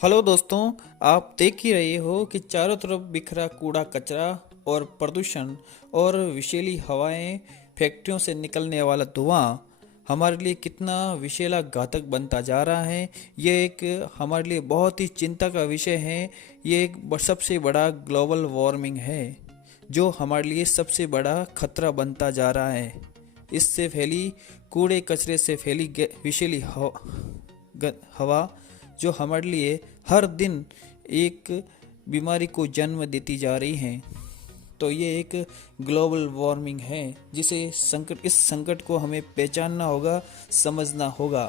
Hello दोस्तों, आप देख ही रहे हो कि चारों तरफ बिखरा कूड़ा कचरा और प्रदूषण और विषैली हवाएं, फैक्ट्रियों से निकलने वाला धुआं हमारे लिए कितना विषैला घातक बनता जा रहा है। ये एक हमारे लिए बहुत ही चिंता का विषय है। ये एक सबसे बड़ा ग्लोबल वार्मिंग है जो हमारे लिए सबसे बड़ा खतरा बनता जा रहा है। इससे फैली कूड़े कचरे से फैली विषैली हवा जो हमारे लिए हर दिन एक बीमारी को जन्म देती जा रही है। तो ये एक ग्लोबल वार्मिंग है जिसे इस संकट को हमें पहचानना होगा, समझना होगा।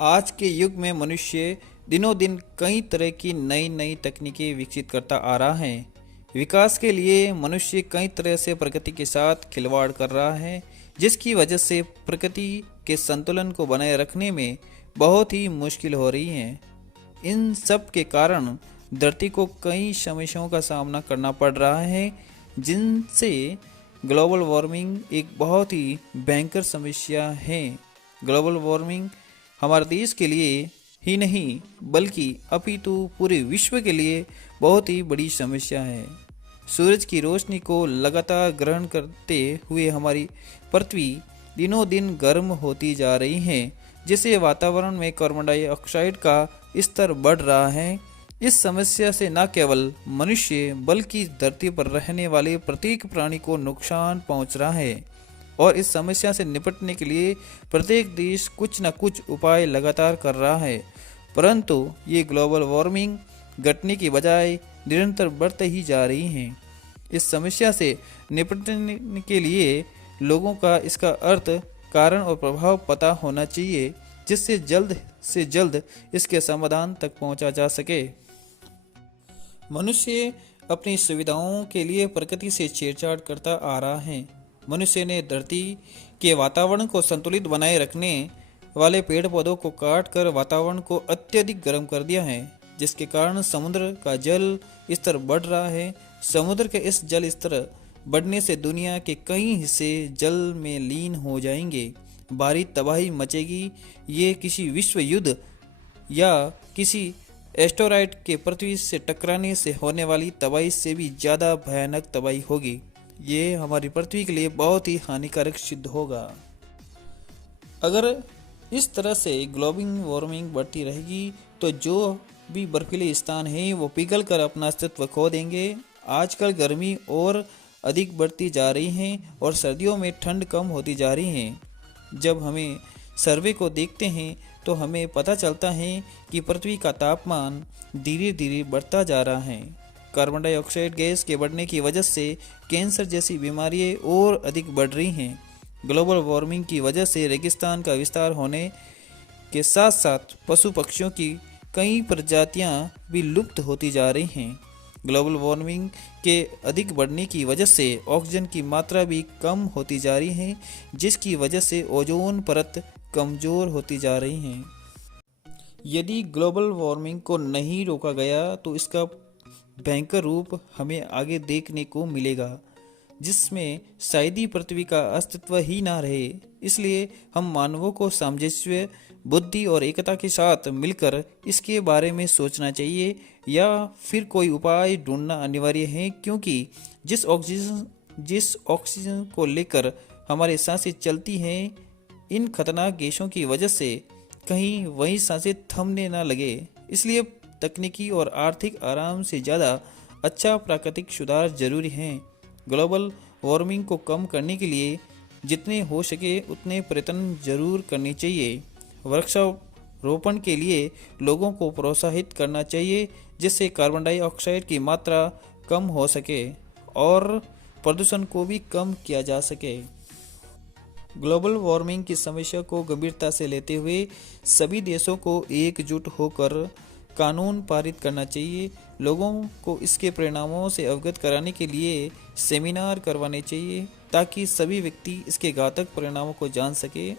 आज के युग में मनुष्य दिनों दिन कई तरह की नई नई तकनीकें विकसित करता आ रहा है। विकास के लिए मनुष्य कई तरह से प्रकृति के साथ खिलवाड़ कर रहा है, जिसकी वजह से प्रकृति के संतुलन को बनाए रखने में बहुत ही मुश्किल हो रही है। इन सब के कारण धरती को कई समस्याओं का सामना करना पड़ रहा है, जिनसे ग्लोबल वार्मिंग एक बहुत ही भयंकर समस्या है। ग्लोबल वार्मिंग हमारे देश के लिए ही नहीं बल्कि अपितु पूरे विश्व के लिए बहुत ही बड़ी समस्या है। सूरज की रोशनी को लगातार ग्रहण करते हुए हमारी पृथ्वी दिनों दिन गर्म होती जा रही है, जिससे वातावरण में कार्बन डाइऑक्साइड का स्तर बढ़ रहा है। इस समस्या से न केवल मनुष्य बल्कि धरती पर रहने वाले प्रत्येक प्राणी को नुकसान पहुंच रहा है और इस समस्या से निपटने के लिए प्रत्येक देश कुछ न कुछ उपाय लगातार कर रहा है, परंतु ये ग्लोबल वार्मिंग घटने की बजाय निरंतर बढ़ते ही जा रही है। इस समस्या से निपटने के लिए लोगों का इसका अर्थ, कारण और प्रभाव पता होना चाहिए, जिससे जल्द से जल्द इसके समाधान तक पहुंचा जा सके। मनुष्य अपनी सुविधाओं के लिए प्रकृति से छेड़छाड़ करता आ रहा है। मनुष्य ने धरती के वातावरण को संतुलित बनाए रखने वाले पेड़ पौधों को काट कर वातावरण को अत्यधिक गर्म कर दिया है, जिसके कारण समुद्र का जल स्तर बढ़ रहा है। समुद्र के इस जल स्तर बढ़ने से दुनिया के कई हिस्से जल में लीन हो जाएंगे, भारी तबाही मचेगी। ये किसी विश्व युद्ध या किसी एस्टेरॉयड के पृथ्वी से टकराने से होने वाली तबाही से भी ज़्यादा भयानक तबाही होगी। ये हमारी पृथ्वी के लिए बहुत ही हानिकारक सिद्ध होगा। अगर इस तरह से ग्लोबल वार्मिंग बढ़ती रहेगी तो जो भी बर्फीले स्थान हैं वो पिघल कर अपना अस्तित्व खो देंगे। आजकल गर्मी और अधिक बढ़ती जा रही है और सर्दियों में ठंड कम होती जा रही है। जब हमें सर्वे को देखते हैं तो हमें पता चलता है कि पृथ्वी का तापमान धीरे धीरे बढ़ता जा रहा है। कार्बन डाइऑक्साइड गैस के बढ़ने की वजह से कैंसर जैसी बीमारियां और अधिक बढ़ रही हैं। ग्लोबल वार्मिंग की वजह से रेगिस्तान का विस्तार होने के साथ साथ पशु पक्षियों की कई प्रजातियां भी लुप्त होती जा रही हैं। ग्लोबल वार्मिंग के अधिक बढ़ने की वजह से ऑक्सीजन की मात्रा भी कम होती जा रही है, जिसकी वजह से ओजोन परत कमज़ोर होती जा रही है। यदि ग्लोबल वार्मिंग को नहीं रोका गया तो इसका भयंकर रूप हमें आगे देखने को मिलेगा, जिसमें शायद ही पृथ्वी का अस्तित्व ही ना रहे। इसलिए हम मानवों को सामंजस्य, बुद्धि और एकता के साथ मिलकर इसके बारे में सोचना चाहिए या फिर कोई उपाय ढूंढना अनिवार्य है, क्योंकि जिस ऑक्सीजन को लेकर हमारी सांसें चलती हैं, इन खतरनाक गैसों की वजह से कहीं वही सांसें थमने ना लगे। इसलिए तकनीकी और आर्थिक आराम से ज़्यादा अच्छा प्राकृतिक सुधार जरूरी है। ग्लोबल वार्मिंग को कम करने के लिए जितने हो सके उतने प्रयत्न जरूर करने चाहिए। वृक्षारोपण के लिए लोगों को प्रोत्साहित करना चाहिए, जिससे कार्बन डाइऑक्साइड की मात्रा कम हो सके और प्रदूषण को भी कम किया जा सके। ग्लोबल वार्मिंग की समस्या को गंभीरता से लेते हुए सभी देशों को एकजुट होकर कानून पारित करना चाहिए। लोगों को इसके परिणामों से अवगत कराने के लिए सेमिनार करवाने चाहिए, ताकि सभी व्यक्ति इसके घातक परिणामों को जान सके,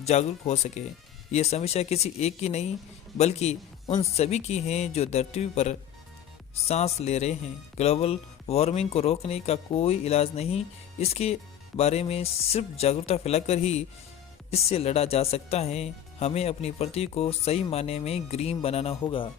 जागरूक हो सके। ये समस्या किसी एक की नहीं बल्कि उन सभी की है जो धरती पर सांस ले रहे हैं। ग्लोबल वार्मिंग को रोकने का कोई इलाज नहीं, इसके बारे में सिर्फ जागरूकता फैलाकर ही इससे लड़ा जा सकता है। हमें अपनी पृथ्वी को सही मायने में ग्रीन बनाना होगा।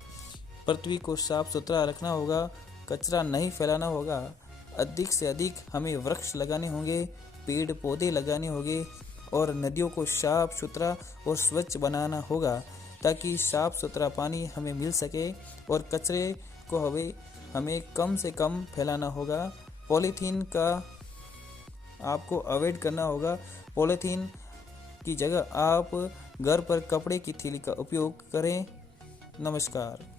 पृथ्वी को साफ सुथरा रखना होगा, कचरा नहीं फैलाना होगा। अधिक से अधिक हमें वृक्ष लगाने होंगे, पेड़ पौधे लगाने होंगे और नदियों को साफ सुथरा और स्वच्छ बनाना होगा ताकि साफ सुथरा पानी हमें मिल सके। और कचरे को हमें कम से कम फैलाना होगा। पॉलीथीन का आपको अवॉइड करना होगा। पॉलीथीन की जगह आप घर पर कपड़े की थैली का उपयोग करें। नमस्कार।